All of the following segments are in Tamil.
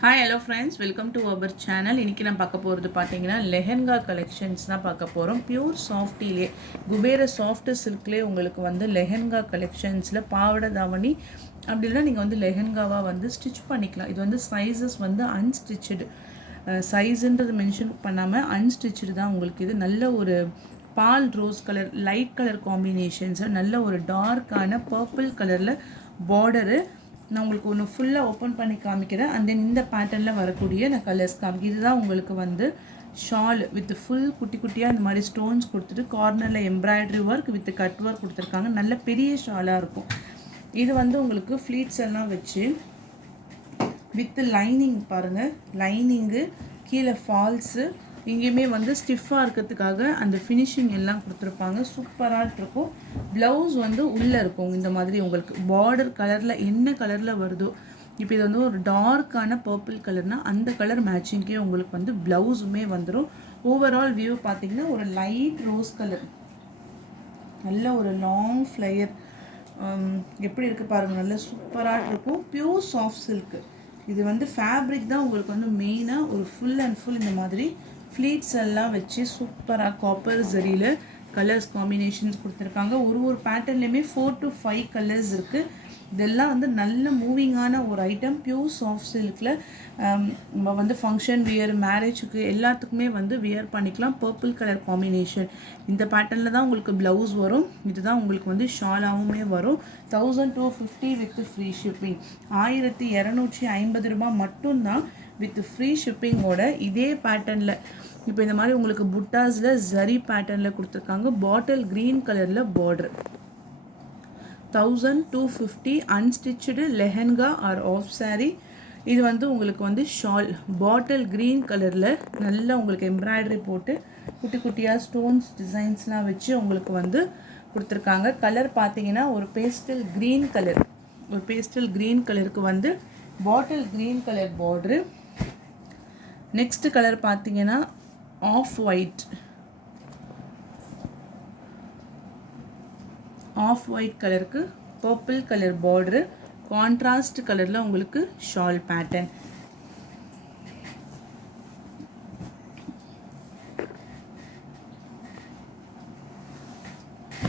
Hi hello friends, welcome to our channel. இன்றைக்கி நான் பார்க்க போகிறது பார்த்தீங்கன்னா லெஹெங்கா கலெக்ஷன்ஸ் தான் பார்க்க போகிறோம். பியூர் சாஃப்டிலே குபேர சாஃப்ட் சில்க்லேயே உங்களுக்கு வந்து லெஹெங்கா கலெக்ஷன்ஸில் பாவாடை தாவணி அப்படி இல்லைனா நீங்கள் வந்து லெஹெங்காவாக வந்து ஸ்டிச் பண்ணிக்கலாம். இது வந்து சைஸஸ் வந்து அன்ஸ்டிச்சுடு, சைஸுன்றது மென்ஷன் பண்ணாமல் அன்ஸ்டிச்சுடு தான் உங்களுக்கு. இது நல்ல ஒரு பால் rose colour, light colour combinations, நல்ல ஒரு டார்க்கான பர்பிள் கலரில் பார்டரு. நான் உங்களுக்கு ஒன்று ஃபுல்லாக ஓப்பன் பண்ணி காமிக்கிறேன். அண்ட் தென் இந்த பேட்டர்னில் வரக்கூடிய நான் கலர்ஸ் காமிக்கிறேன். இதுதான் உங்களுக்கு வந்து ஷால் வித் ஃபுல் குட்டி குட்டியாக இந்த மாதிரி ஸ்டோன்ஸ் கொடுத்துட்டு கார்னரில் embroidery work with cut work கொடுத்துருக்காங்க. நல்ல பெரிய ஷாலாக இருக்கும். இது வந்து உங்களுக்கு ஃப்ளீட்ஸ் எல்லாம் வச்சு வித் லைனிங் பாருங்கள், லைனிங்கு கீழே ஃபால்ஸு, இங்கேயுமே வந்து ஸ்டிஃபாக இருக்கிறதுக்காக அந்த ஃபினிஷிங் எல்லாம் கொடுத்துருப்பாங்க. சூப்பராக இருக்கும். ப்ளவுஸ் வந்து உள்ளே இருக்கும் இந்த மாதிரி உங்களுக்கு பார்டர் கலரில் என்ன கலரில் வருதோ. இப்போ இது வந்து ஒரு டார்க்கான பர்பிள் கலர்னால் அந்த கலர் மேட்சிங்கே உங்களுக்கு வந்து ப்ளவுஸுமே வந்துடும். ஓவரால் வியூ பார்த்திங்கன்னா ஒரு லைட் ரோஸ் கலர், நல்ல ஒரு லாங் ஃப்ளையர் எப்படி இருக்குது பாருங்கள், நல்ல சூப்பராக இருக்கும். Pure soft silk. இது வந்து ஃபேப்ரிக் தான் உங்களுக்கு வந்து மெயினாக ஒரு ஃபுல் அண்ட் ஃபுல் இந்த மாதிரி ஃப்ளீட்ஸ் எல்லாம் வச்சு சூப்பராக காப்பர் ஜரியில் கலர்ஸ் காம்பினேஷன்ஸ் கொடுத்துருக்காங்க. ஒரு பேட்டர்ன்லேயுமே 4 to 5 கலர்ஸ் இருக்குது. இதெல்லாம் வந்து நல்ல மூவிங்கான ஒரு ஐட்டம். பியூர் சாஃப்ட் சில்கில் நம்ம வந்து ஃபங்க்ஷன் வியர், மேரேஜுக்கு எல்லாத்துக்குமே வந்து வியர் பண்ணிக்கலாம். Purple colour combination. இந்த பேட்டர்னில் தான் உங்களுக்கு ப்ளவுஸ் வரும். இதுதான் உங்களுக்கு வந்து ஷாலாவுமே வரும். 1250 வித் ஃப்ரீ ஷிப்பிங். 1250 ரூபாய் மட்டும்தான் வித் ஃப்ரீ ஷிப்பிங்கோட. இதே பேட்டர்னில் இப்போ இந்த மாதிரி உங்களுக்கு புட்டாஸில் ஜரி பேட்டர்னில் கொடுத்துருக்காங்க. பாட்டில் க்ரீன் கலரில் border. 1250 unstitched lehenga or half sari. இது வந்து உங்களுக்கு வந்து ஷால் பாட்டில் க்ரீன் கலரில் நல்லா உங்களுக்கு எம்ப்ராய்டரி போட்டு குட்டி குட்டியாக ஸ்டோன்ஸ் டிசைன்ஸ்லாம் வச்சு உங்களுக்கு வந்து கொடுத்துருக்காங்க. கலர் பார்த்தீங்கன்னா ஒரு பேஸ்டல் க்ரீன் கலர், ஒரு பேஸ்டல் க்ரீன் கலருக்கு வந்து bottle green colour border. Next colour பார்த்தீங்கன்னா ஆஃப் ஒயிட், ஆஃப் ஒயிட் கலருக்கு பர்பிள் கலர் பார்டரு. கான்ட்ராஸ்ட் கலரில் உங்களுக்கு shawl pattern.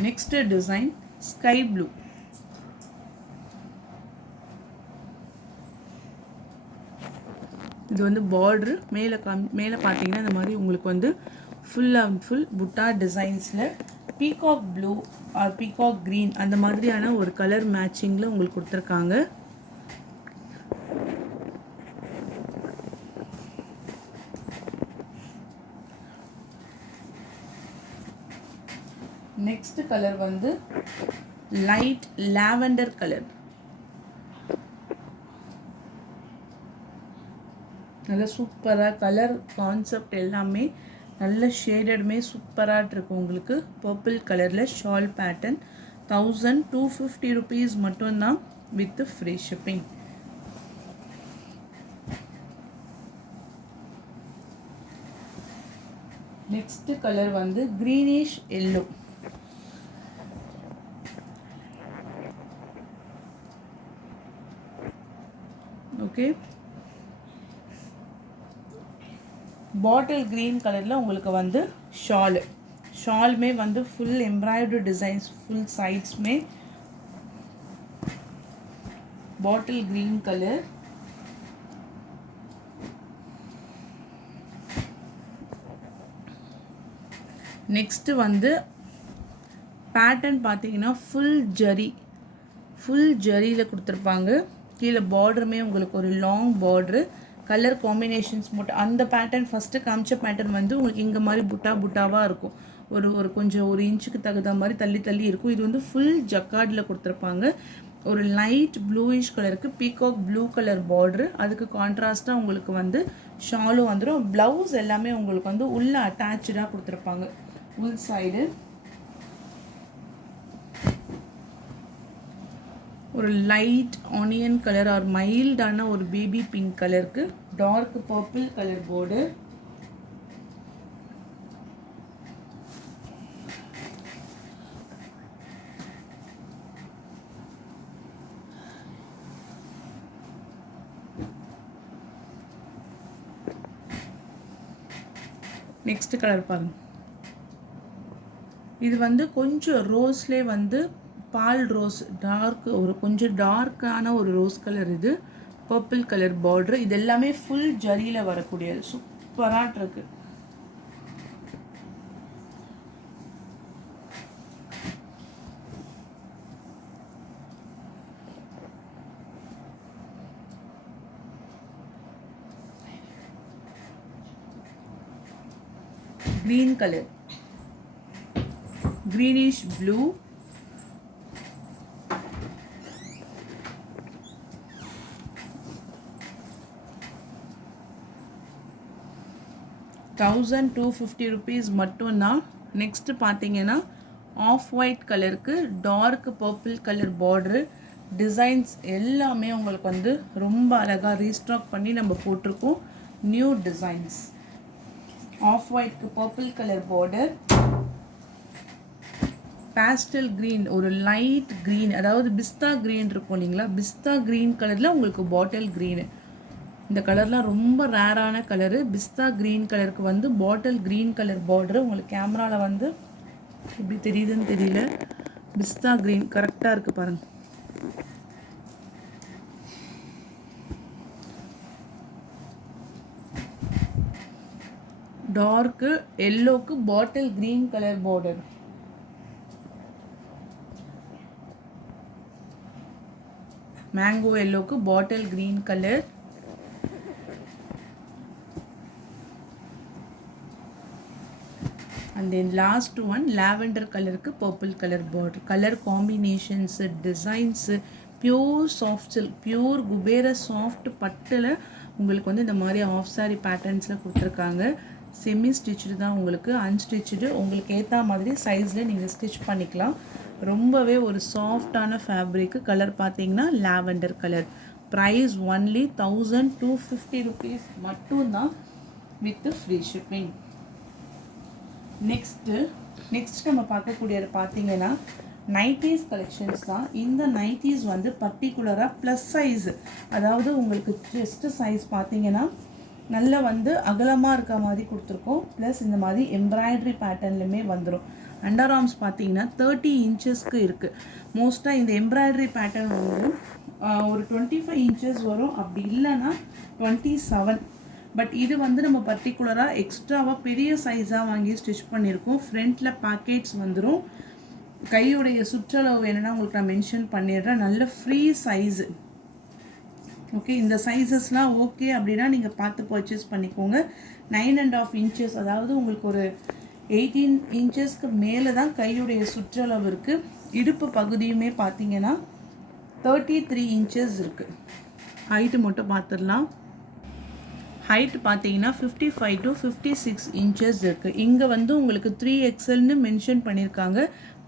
Next design sky blue. இது வந்து பார்ட்ரு மேலே பார்த்தீங்கன்னா இந்த மாதிரி உங்களுக்கு வந்து ஃபுல் அண்ட் ஃபுல் புட்டா டிசைன்ஸில் peacock blue or peacock green அந்த மாதிரியான ஒரு கலர் மேட்சிங்கில் உங்களுக்கு கொடுத்துருக்காங்க. நெக்ஸ்ட் கலர் வந்து லைட் லாவெண்டர் கலர். நல்ல சூப்பராக கலர் கான்செப்ட் எல்லாமே நல்ல ஷேடடுமே சூப்பராக இருக்கும் உங்களுக்கு. பர்பிள் கலரில் ஷால் பேட்டர்ன். 1250 rupees மட்டும்தான் with free shipping. Next colour வந்து greenish yellow. Okay, bottle green கலரில் உங்களுக்கு வந்து ஷாலுமே வந்து ஃபுல் எம்ப்ராய்டரி டிசைன்ஸ், ஃபுல் சைட்ஸ்மே பாட்டில் க்ரீன் கலர். நெக்ஸ்ட்டு வந்து பேட்டர்ன் பார்த்தீங்கன்னா ஃபுல் ஜரியில் கொடுத்துருப்பாங்க. கீழே பார்டருமே உங்களுக்கு ஒரு லாங் பார்டரு. கலர் காம்பினேஷன்ஸ் மட்டும் அந்த பேட்டர்ன் ஃபஸ்ட்டு காமிச்ச பேட்டர்ன் வந்து உங்களுக்கு இங்கே மாதிரி புட்டாவாக இருக்கும். ஒரு கொஞ்சம் ஒரு இன்ச்சுக்கு தகுந்த மாதிரி தள்ளி இருக்கும். இது வந்து ஃபுல் ஜக்கார்டில் கொடுத்துருப்பாங்க. ஒரு லைட் ப்ளூயிஷ் கலருக்கு பீகாக் ப்ளூ கலர் பார்டரு. அதுக்கு கான்ட்ராஸ்ட்டாக உங்களுக்கு வந்து ஷாலும் வந்துடும். ப்ளவுஸ் எல்லாமே உங்களுக்கு வந்து உள்ளே அட்டாச்சாக கொடுத்துருப்பாங்க. உள் சைடு ஒரு லைட் ஆனியன் கலர் ஆர் மைல்டான ஒரு பேபி பிங்க் கலருக்கு dark purple colour border. Next colour பாருங்க. இது வந்து கொஞ்சம் ரோஸ்லே வந்து பால் ரோஸ் டார்க், ஒரு கொஞ்சம் டார்க்கான ஒரு ரோஸ் கலர். இது பர்பிள் கலர் பார்டர். இது எல்லாமே ஃபுல் ஜரியில் வரக்கூடியது. சூப்பராக இருக்கு. green color, greenish blue, ₹1250 மட்டும்தான். நெக்ஸ்ட் பார்த்தீங்கன்னா ஆஃப் ஒயிட் கலருக்கு dark purple colour border. Designs எல்லாமே உங்களுக்கு வந்து ரொம்ப அழகாக ரீஸ்டாக் பண்ணி நம்ம போட்டிருக்கோம். New designs. ஆஃப் ஒயிட்க்கு purple colour border, pastel green, ஒரு லைட் க்ரீன், அதாவது பிஸ்தா க்ரீன் இருக்கும் இல்லைங்களா, பிஸ்தா க்ரீன் கலரில் உங்களுக்கு பாட்டில் க்ரீனு. இந்த கலர்லாம் ரொம்ப ரேரான கலரு. பிஸ்தா க்ரீன் கலருக்கு வந்து பாட்டில் க்ரீன் கலர் பார்டரு. உங்களுக்கு கேமராவில் வந்து எப்படி தெரியுதுன்னு தெரியல. பிஸ்தா க்ரீன் கரெக்டாக இருக்குது பாருங்கள். டார்க்கு எல்லோக்கு bottle green colour border. Mango எல்லோக்கு bottle green colour. And then last one lavender கலருக்கு purple colour border. Colour combinations, designs, pure soft silk, pure Kubera soft பட்டில் உங்களுக்கு வந்து இந்த மாதிரி ஆஃப் சாரி பேட்டர்ன்ஸில் கொடுத்துருக்காங்க. செமி ஸ்டிச்சு தான் உங்களுக்கு, அன்ஸ்டிச்சு உங்களுக்கு ஏற்ற மாதிரி சைஸில் நீங்கள் ஸ்டிச் பண்ணிக்கலாம். ரொம்பவே ஒரு சாஃப்டான ஃபேப்ரிக்கு. கலர் பார்த்தீங்கன்னா லாவெண்டர் கலர். ப்ரைஸ் ஒன்லி ₹1250 மட்டும்தான் வித் ஃப்ரீ ஷிப்பிங். நெக்ஸ்ட் நம்ம பார்க்கக்கூடியது பார்த்தீங்கன்னா நைட்டிஸ் கலெக்ஷன்ஸ் தான். இந்த நைட்டிஸ் வந்து பர்டிகுலராக ப்ளஸ் சைஸு, அதாவது உங்களுக்கு செஸ்ட்டு சைஸ் பார்த்தீங்கன்னா நல்லா வந்து அகலமாக இருக்க மாதிரி கொடுத்துருக்கோம். ப்ளஸ் இந்த மாதிரி எம்ப்ராய்டரி பேட்டர்ன்லையுமே வந்துடும். அண்டர் ஆர்ம்ஸ் பார்த்தீங்கன்னா 30 இன்ச்சஸ்க்கு இருக்குது. மோஸ்ட்டாக இந்த எம்ப்ராய்டரி பேட்டர்ன் வந்து ஒரு 25 இன்ச்சஸ் வரும், அப்படி இல்லைன்னா 27. பட் இது வந்து நம்ம பர்டிகுலராக எக்ஸ்ட்ராவாக பெரிய சைஸாக வாங்கி ஸ்டிச் பண்ணியிருக்கோம். ஃப்ரண்ட்டில் பாக்கெட்ஸ் வந்துடும். கையுடைய சுற்றளவு வேணும்னா உங்களுக்கு நான் மென்ஷன் பண்ணிடுறேன். நல்ல ஃப்ரீ சைஸு. ஓகே, இந்த சைஸஸ்லாம் ஓகே அப்படின்னா நீங்கள் பார்த்து பர்ச்சேஸ் பண்ணிக்கோங்க. 9.5 இன்ச்சஸ், அதாவது உங்களுக்கு ஒரு 18 இன்ச்சஸ்க்கு மேலே தான் கையுடைய சுற்றளவு இருக்குது. இடுப்பு பகுதியுமே பார்த்தீங்கன்னா 33 இன்ச்சஸ் இருக்குது. ஹைட்டு மட்டும் பார்த்துடலாம். ஹைட் பார்த்தீங்கன்னா 55 to 56 இன்ச்சஸ் இருக்குது. இங்கே வந்து உங்களுக்கு 3XLன்னு மென்ஷன் பண்ணியிருக்காங்க.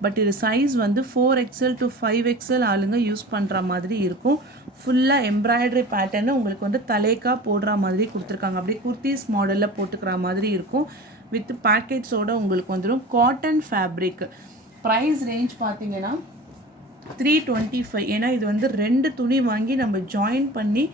பட் இது சைஸ் வந்து 4XL to 5XL ஆளுங்க யூஸ் பண்ணுற மாதிரி இருக்கும். ஃபுல்லாக எம்ப்ராய்டரி பேட்டர்னு உங்களுக்கு வந்து தலைக்கா போடுற மாதிரி கொடுத்துருக்காங்க. அப்படியே குர்த்திஸ் மாடலில் போட்டுக்கிற மாதிரி இருக்கும். வித் பேக்கெட்ஸோடு உங்களுக்கு வந்துடும். Cotton fabric. ப்ரைஸ் ரேஞ்ச் பார்த்தீங்கன்னா 325. ஏன்னா இது வந்து 2 துணி வாங்கி நம்ம ஜாயின் பண்ணி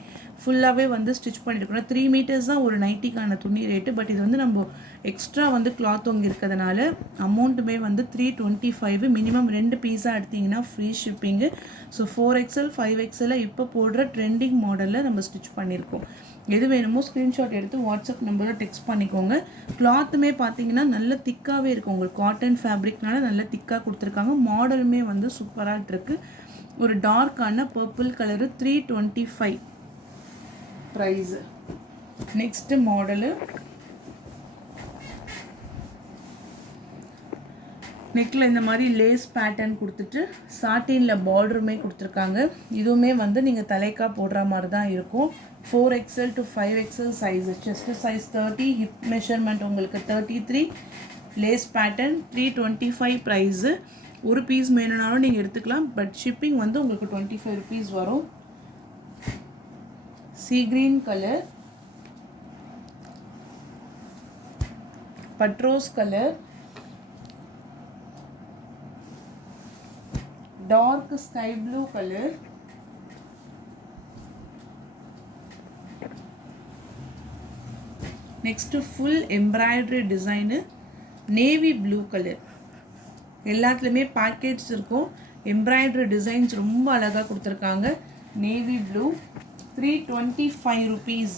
ஃபுல்லாகவே வந்து ஸ்டிச் பண்ணியிருக்கோம். 3 மீட்டர்ஸ் தான் ஒரு நைட்டிக்கான துணி ரேட்டு. பட் இது வந்து நம்ம எக்ஸ்ட்ரா வந்து கிளாத் வாங்கி இருக்கிறதுனால அமௌண்ட்டுமே வந்து 325. மினிமம் 2 பீஸாக எடுத்திங்கன்னா free shipping. So 4XL 5XL இப்போ போடுற ட்ரெண்டிங் மாடலில் நம்ம ஸ்டிச் பண்ணியிருக்கோம். எது வேணுமோ ஸ்க்ரீன்ஷாட் எடுத்து வாட்ஸ்அப் நம்பரில் டெக்ஸ்ட் பண்ணிக்கோங்க. கிளாத்துமே பார்த்தீங்கன்னா நல்ல திக்காகவே இருக்கும். உங்களுக்கு காட்டன் ஃபேப்ரிக்னால நல்ல திக்காக கொடுத்துருக்காங்க. மாடலுமே வந்து சூப்பராக இருக்குது. ஒரு டார்க்கான purple colour 325 price. Next model நெக்கில் இந்த மாதிரி லேஸ் பேட்டர்ன் கொடுத்துட்டு சாட்டினில் பார்டருமே கொடுத்துருக்காங்க. இதுவுமே வந்து நீங்கள் தலைக்கா போடுற மாதிரி தான் இருக்கும். 4XL to 5XL size. Chest size 30, hip measurement உங்களுக்கு 33. Lace pattern 325 price. ஒரு பீஸ் வேணும்னாலும் நீங்கள் எடுத்துக்கலாம். பட் ஷிப்பிங் வந்து உங்களுக்கு ₹25 வரும். சி கிரீன் கலர், பட்ரோஸ் colour, dark sky blue colour, next full embroidery design navy blue colour. எல்லாத்துலேயுமே பேக்கெட்ஸ் இருக்கும். எம்ப்ராய்டரி டிசைன்ஸ் ரொம்ப அழகாக கொடுத்துருக்காங்க. Navy blue 325 rupees.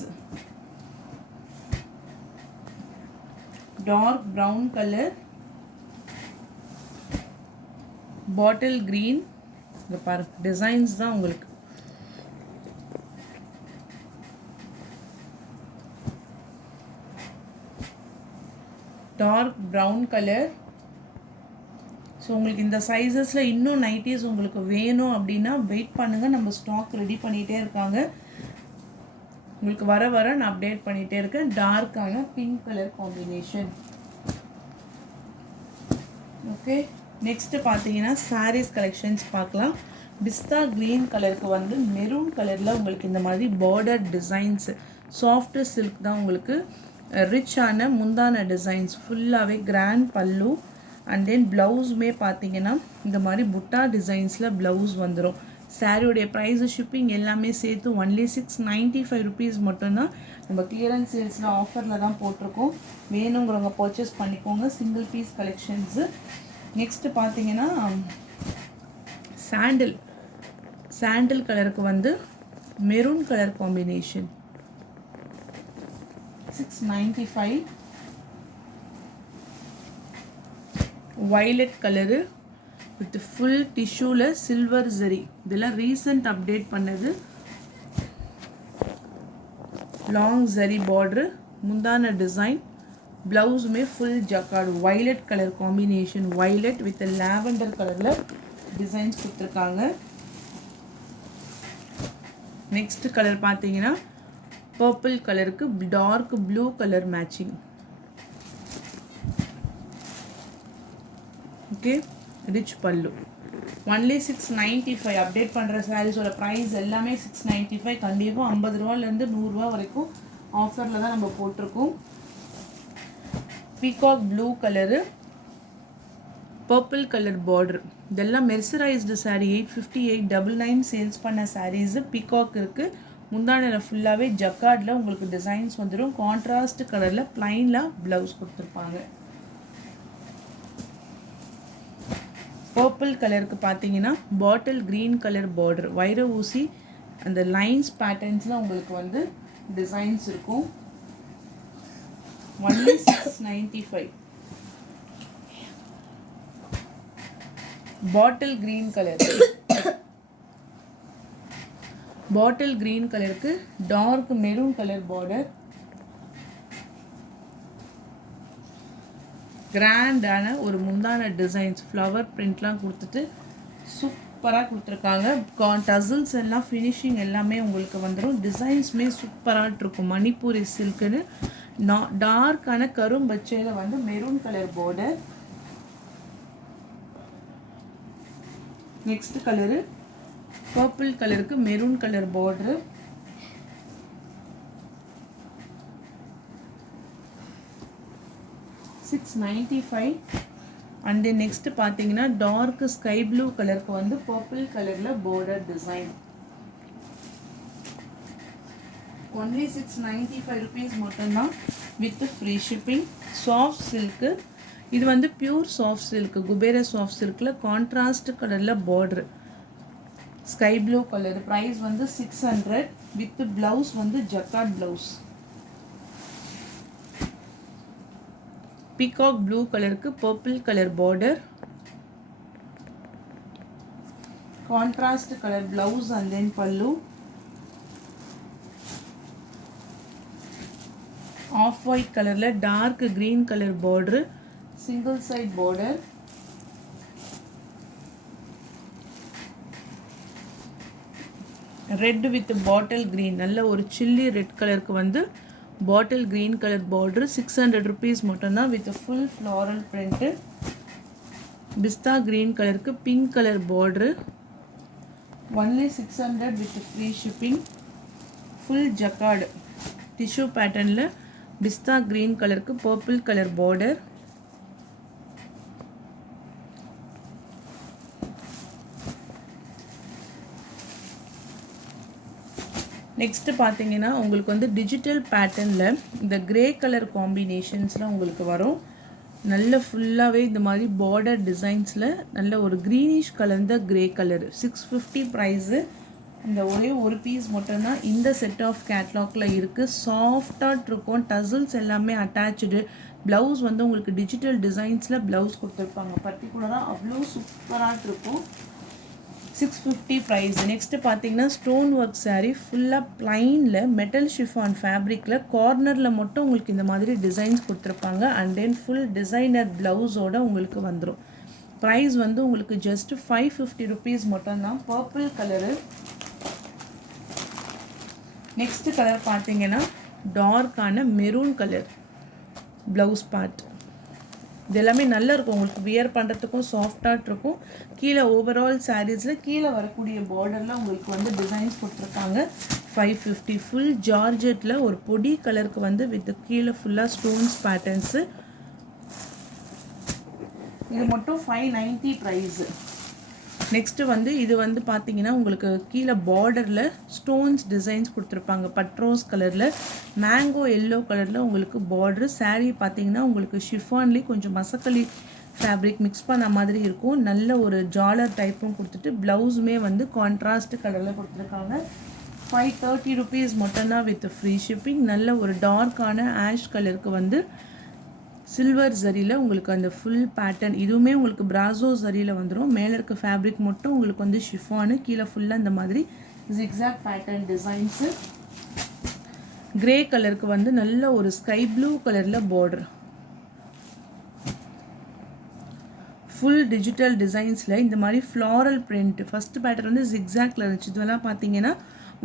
Dark brown colour, bottle green. இங்கே பாருங்க டிசைன்ஸ் தான் உங்களுக்கு. Dark brown colour. ஸோ உங்களுக்கு இந்த சைஸஸில் இன்னும் நைட்டிஸ் உங்களுக்கு வேணும் அப்படின்னா வெயிட் பண்ணுங்கள், நம்ம ஸ்டாக் ரெடி பண்ணிகிட்டே இருக்காங்க. உங்களுக்கு வர வர நான் அப்டேட் பண்ணிகிட்டே இருக்கேன். டார்க்கான pink colour combination. Okay, next பார்த்தீங்கன்னா சாரீஸ் கலெக்ஷன்ஸ் பார்க்கலாம். பிஸ்தா க்ரீன் கலருக்கு வந்து மெரூன் கலரில் உங்களுக்கு இந்த மாதிரி பார்டர் டிசைன்ஸ், சாஃப்ட் சில்க் தான் உங்களுக்கு. ரிச்சான முந்தான டிசைன்ஸ், ஃபுல்லாகவே கிராண்ட் பல்லு. அண்ட் தென் ப்ளவுஸுமே பார்த்தீங்கன்னா இந்த மாதிரி புட்டா டிசைன்ஸில் ப்ளவுஸ் வந்துடும். சாரியோடைய ப்ரைஸு ஷிப்பிங் எல்லாமே சேர்த்து ஒன்லி 695 rupees மட்டும்தான். நம்ம கிளியரன்ஸ் சேல்ஸில் ஆஃபரில் தான் போட்டிருக்கோம். வேணுங்கிறவங்க பர்ச்சேஸ் பண்ணிக்கோங்க. Single piece collections. நெக்ஸ்ட்டு பார்த்தீங்கன்னா சாண்டில் கலருக்கு வந்து maroon colour combination 695. Violet colour with full டிஷ்யூவில் சில்வர் ஜரி. இதெல்லாம் ரீசன்ட் அப்டேட் பண்ணது. லாங் ஜரி பார்டரு, முந்தான டிசைன், ப்ளவுஸுமே full jacquard. Violet colour combination, violet with lavender கலரில் டிசைன்ஸ் கொடுத்துருக்காங்க. நெக்ஸ்ட் கலர் பார்த்தீங்கன்னா பர்பிள் கலருக்கு dark blue colour matching. Okay, rich pallu. Only 695. Update பண்ணுற சாரீஸோட ப்ரைஸ் எல்லாமே 695. கண்டிப்பாக 50 ரூபாலேருந்து 100 ரூபா வரைக்கும் ஆஃபரில் தான் நம்ம போட்டிருக்கோம். Peacock blue colour, purple colour border. இதெல்லாம் மெர்சரைஸ்டு சாரீ. 85899 சேல்ஸ் பண்ண சாரீஸு. பீகாக் இருக்குது. முந்தானில் ஃபுல்லாகவே ஜக்கார்டில் உங்களுக்கு டிசைன்ஸ் வந்துடும். கான்ட்ராஸ்ட் கலரில் ப்ளைனில் ப்ளவுஸ் கொடுத்துருப்பாங்க. பர்பிள் கலருக்கு பார்த்தீங்கன்னா பாட்டில் க்ரீன் கலர் பார்டர், வைர ஊசி அந்த லைன்ஸ் பேட்டர்ன்ஸில் உங்களுக்கு வந்து டிசைன்ஸ் இருக்கும். ஒன்லி 695. பாட்டில் க்ரீன் கலருக்கு டார்க் மெரூன் கலர் பார்டர். கிராண்டான ஒரு முந்தான டிசைன்ஸ், ஃப்ளவர் பிரிண்ட்லாம் கொடுத்துட்டு சூப்பராக கொடுத்துருக்காங்க. டசல்ஸ் எல்லாம் ஃபினிஷிங் எல்லாமே உங்களுக்கு வந்துடும். டிசைன்ஸுமே சூப்பராக இருக்கும். மணிப்பூரி சில்க்குன்னு டார்க்கான கரும்பச்சையில் வந்து maroon colour border. Next colour purple கலருக்கு maroon colour border. $695. And then next பார்த்தீங்கன்னா டார்க் ஸ்கை ப்ளூ கலருக்கு வந்து பர்பிள் கலரில் பார்டர் டிசைன். ஒன்லி 695 rupees மட்டும்தான் with free shipping. Soft silk. இது வந்து pure soft silk. Kubera soft சில்கில் கான்ட்ராஸ்ட் கலரில் border, sky blue colour. Price வந்து 600 வித் ப்ளவுஸ் வந்து ஜக்கார்ட் ப்ளவுஸ். பீகாக் ப்ளூ கலருக்கு purple colour border, contrast colour blouse and தென் பல்லு. ஆஃப் ஒயிட் கலரில் dark green colour border, single side border. Red with bottle green, நல்ல ஒரு சில்லி ரெட் கலருக்கு வந்து bottle green colour border. 600 rupees மட்டும்தான் வித் ஃபுல் ஃப்ளாரல் பிரிண்ட்டு. பிஸ்தா க்ரீன் கலருக்கு pink colour border. Only 600 with free shipping. Full jacquard tissue pattern பிஸ்தா க்ரீன் கலருக்கு பர்பிள் கலர் பார்டர். நெக்ஸ்ட்டு பார்த்தீங்கன்னா உங்களுக்கு வந்து டிஜிட்டல் பேட்டர்னில் இந்த கிரே கலர் காம்பினேஷன்ஸ்லாம் உங்களுக்கு வரும். நல்ல ஃபுல்லாகவே இந்த மாதிரி பார்டர் டிசைன்ஸில் நல்ல ஒரு க்ரீனிஷ் கலர்ந்த கிரே கலர். 650 ப்ரைஸு. இந்த ஒரே ஒரு பீஸ் மட்டும்தான் இந்த செட் ஆஃப் கேட்லாகில் இருக்குது. சாஃப்டாக இருக்கும். டசல்ஸ் எல்லாமே அட்டாச்சு. ப்ளவுஸ் வந்து உங்களுக்கு டிஜிட்டல் டிசைன்ஸில் ப்ளவுஸ் கொடுத்துருப்பாங்க. பர்டிகுலராக அவ்வளோ சூப்பராக இருக்கும். 650 ப்ரைஸ். நெக்ஸ்ட்டு பார்த்தீங்கன்னா ஸ்டோன் ஒர்க் சாரீ ஃபுல்லாக ப்ளைனில் மெட்டல் ஷிஃபான் ஃபேப்ரிக்கில் கார்னரில் மட்டும் உங்களுக்கு இந்த மாதிரி டிசைன்ஸ் கொடுத்துருப்பாங்க. அண்ட் தென் ஃபுல் டிசைனர் ப்ளவுஸோடு உங்களுக்கு வந்துடும். ப்ரைஸ் வந்து உங்களுக்கு ஜஸ்ட் 550 ருபீஸ் மட்டும்தான். Purple colour. நெக்ஸ்ட்டு கலர் பார்த்தீங்கன்னா டார்க்கான மெரூன் கலர் ப்ளவுஸ் பார்ட். இது எல்லாமே நல்லா இருக்கும். உங்களுக்கு வியர் பண்ணுறதுக்கும் சாஃப்டாக இருக்கும். கீழே ஓவரால் சாரீஸில் கீழே வரக்கூடிய பார்டரில் உங்களுக்கு வந்து டிசைன்ஸ் கொடுத்துருக்காங்க. 550. ஃபுல் ஜார்ஜெட்டில் ஒரு பொடி கலருக்கு வந்து வித் கீழே ஃபுல்லாக ஸ்டோன்ஸ் பேட்டர்ன்ஸு. இது மட்டும் 590 ப்ரைஸு. நெக்ஸ்ட்டு வந்து இது வந்து பார்த்தீங்கன்னா உங்களுக்கு கீழே பார்டரில் ஸ்டோன்ஸ் டிசைன்ஸ் கொடுத்துருப்பாங்க. பட்ரோஸ் கலரில் மேங்கோ எல்லோ கலரில் உங்களுக்கு பார்டரு. சாரீ பார்த்தீங்கன்னா உங்களுக்கு ஷிஃபான்லேயே கொஞ்சம் மசக்களி ஃபேப்ரிக் மிக்ஸ் பண்ண மாதிரி இருக்கும். நல்ல ஒரு ஜாலர் டைப்பும் கொடுத்துட்டு ப்ளவுஸுமே வந்து கான்ட்ராஸ்ட் கலரில் கொடுத்துருக்காங்க. 530 ருபீஸ் மட்டும்தான் வித் ஃப்ரீ ஷிப்பிங். நல்ல ஒரு டார்க்கான ஆஷ் கலருக்கு வந்து சில்வர் ஜரியில் உங்களுக்கு அந்த ஃபுல் பேட்டர்ன். இதுவுமே உங்களுக்கு பிராசோ ஜரியில் வந்துடும். மேலே இருக்க ஃபேப்ரிக் மட்டும் உங்களுக்கு வந்து ஷிஃபானு. கீழே ஃபுல்லாக இந்த மாதிரி ஜிக்ஸாக் பேட்டர்ன் டிசைன்ஸு. கிரே கலருக்கு வந்து நல்ல ஒரு ஸ்கை ப்ளூ கலரில் பார்டர். ஃபுல் டிஜிட்டல் டிசைன்ஸில் இந்த மாதிரி ஃப்ளாரல் பிரிண்ட். ஃபஸ்ட்டு பேட்டர்ன் வந்து ஜிக்ஸாக்ல இருந்துச்சு. இதெல்லாம் பார்த்தீங்கன்னா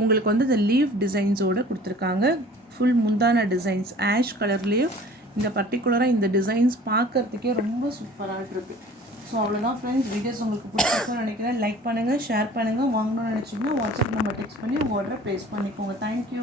உங்களுக்கு வந்து இந்த லீஃப் டிசைன்ஸோடு கொடுத்துருக்காங்க. ஃபுல் முந்தான டிசைன்ஸ் ஆஷ் கலர்லேயும் இந்த பர்டிகுலராக இந்த டிசைன்ஸ் பார்க்குறதுக்கே ரொம்ப சூப்பராக இருக்குது. ஸோ அவ்வளோதான் ஃப்ரெண்ட்ஸ். வீடியோஸ் உங்களுக்கு பிடிச்சிருக்குன்னு நினைக்கிறேன். லைக் பண்ணுங்கள், ஷேர் பண்ணுங்கள். வாங்கணும்னு நினச்சிங்கன்னா வாட்ஸ்அப் நம்பர் டெக்ஸ்ட் பண்ணி உங்கள் ஆர்டரை ப்ளேஸ் பண்ணிக்கோங்க. தேங்க்யூ.